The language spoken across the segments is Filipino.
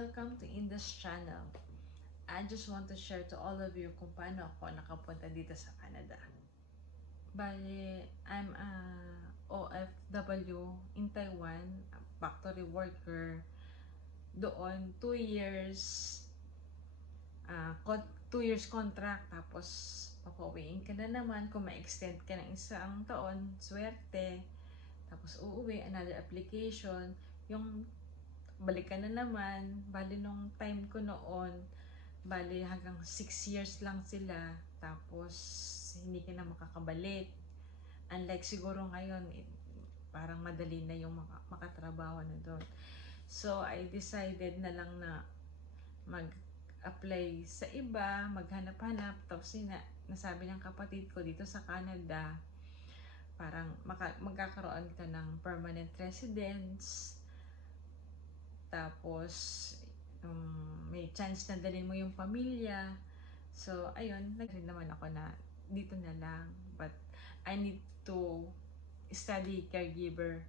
Welcome to Indus Channel. I just want to share to all of you kung paano ako nakapunta dito sa Canada. Bale, I'm a OFW in Taiwan, a factory worker. Doon, 2 years 2 years contract, tapos papauwiin ka na naman. Kung ma-extend ka ng isang taon, swerte. Tapos uuwi, another application. Yung balik ka na naman. Bali nung time ko noon, bali hanggang 6 years lang sila. Tapos hindi ka na makakabalik. Unlike siguro ngayon, parang madali na yung makatrabaho na doon. So I decided na lang na mag-apply sa iba, maghanap-hanap. Tapos nasabi ng kapatid ko dito sa Canada, parang magkakaroon ka ng permanent residence. Tapos may chance na dalhin mo yung pamilya. So ayun, nagrin naman ako na dito na lang. But I need to study caregiver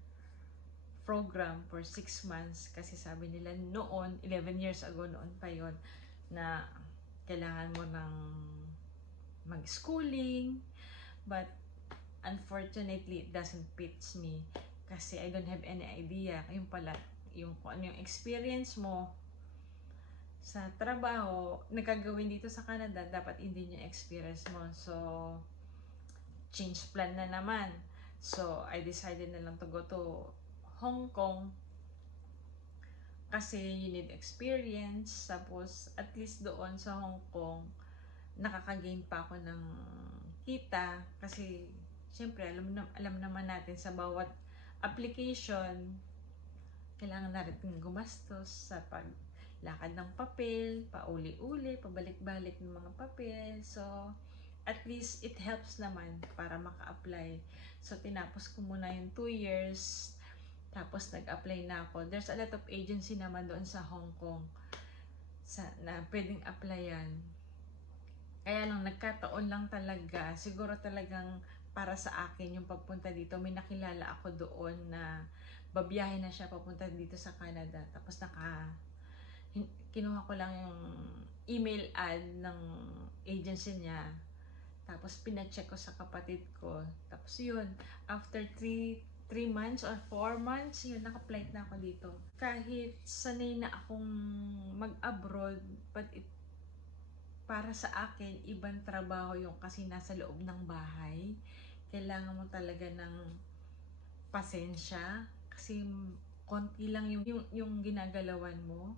program for 6 months kasi sabi nila noon, 11 years ago noon pa yon, na kailangan mo ng mag-schooling. But unfortunately, it doesn't fit me kasi I don't have any idea yung pala yung kung ano yung experience mo sa trabaho nagagawin dito sa Canada, dapat hindi yung experience mo. So change plan na naman. So I decided na lang to go to Hong Kong kasi you need experience. Tapos at least doon sa Hong Kong nakaka-gain pa ako ng kita kasi syempre alam naman natin sa bawat application kailangan natin gumastos sa paglakad ng papel, pauli-uli, pabalik-balik ng mga papel. So at least it helps naman para maka-apply. So tinapos ko muna yung 2 years, tapos nag-apply na ako. There's a lot of agency naman doon sa Hong Kong na pwedeng applyan. Kaya lang nagkataon lang talaga, siguro talagang para sa akin yung pagpunta dito. May nakilala ako doon na babiyahe na siya papunta dito sa Canada. Tapos kinuha ko lang yung email ad ng agency niya. Tapos pina-check ko sa kapatid ko. Tapos yun, after 3 months or 4 months, yun, naka-flight na ako dito. Kahit sanay na akong mag-abroad, but para sa akin, ibang trabaho yung kasi nasa loob ng bahay. Kailangan mo talaga ng pasensya kasi konti lang yung ginagalawan mo.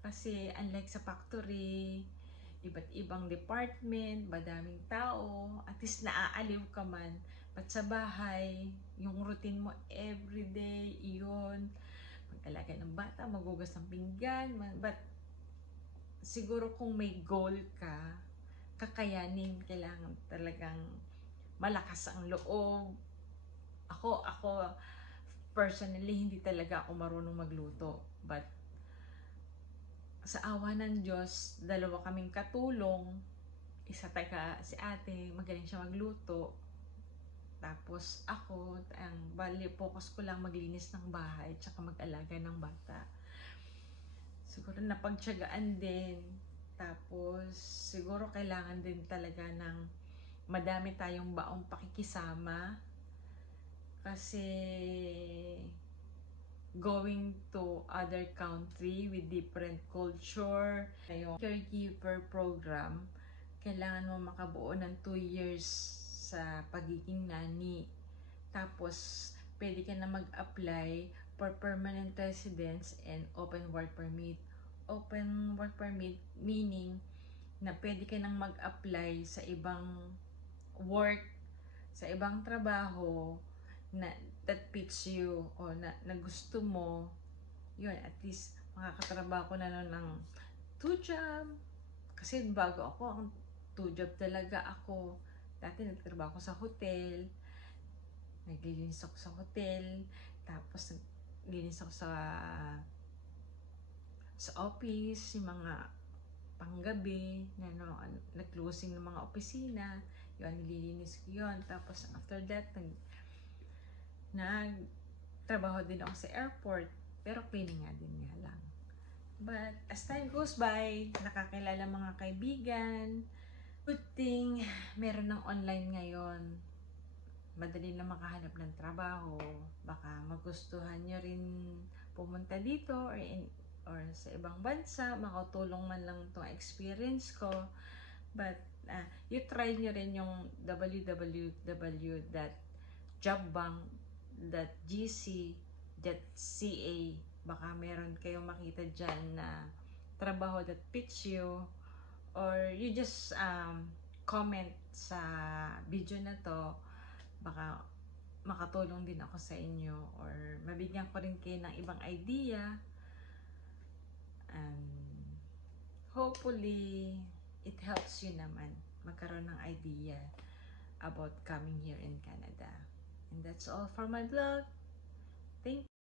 Kasi unlike sa factory, iba't ibang department, madaming tao, at least naaaliw ka man. But sa bahay, yung routine mo everyday, iyon, mag-alaga ng bata, magugas ng pinggan, but siguro kung may goal ka, kakayanin, kailangan talagang malakas ang loob. Ako personally, hindi talaga ako marunong magluto. But sa awa ng Diyos, 2 kaming katulong. Si ate, magaling siya magluto. Tapos ako, focus ko lang maglinis ng bahay, tsaka mag-alaga ng bata. Siguro napagtiyagaan din. Tapos siguro kailangan din talaga ng madami tayong baong pakikisama. Kasi going to other country with different culture, yung caregiver program, kailangan mo makabuo ng 2 years sa pagiging nanny. Tapos pwede ka na mag-apply for permanent residence and open work permit. Open work permit meaning na pwede ka nang mag-apply sa ibang work, sa ibang trabaho that fits you o na gusto mo. Yun, at least makakatrabaho ko na lang ng 2 job. Kasi bago ako, ang 2 job talaga ako. Dati nagtrabaho ko sa hotel, naglilinis ako sa hotel, tapos naglilinis ako sa office, yung mga panggabi, nag-closing ng mga opisina, yun, nililinis ko yun. Tapos after that, nagtrabaho din ako sa airport, pero cleaning nga din nga lang. But as time goes by, nakakilala mga kaibigan. Good thing, meron ng online ngayon. Madali na makahanap ng trabaho. Baka magustuhan nyo rin pumunta dito or sa ibang bansa. Makatulong man lang itong experience ko. But you try nyo rin yung www.jobbank.gc.ca. Baka meron kayong makita dyan na trabaho that fits you, or you just comment sa video na to. Baka makatulong din ako sa inyo, or mabigyan ko rin kayo ng ibang idea. Hopefully it helps you naman magkaroon ng idea about coming here in Canada. And that's all for my vlog. Thank you.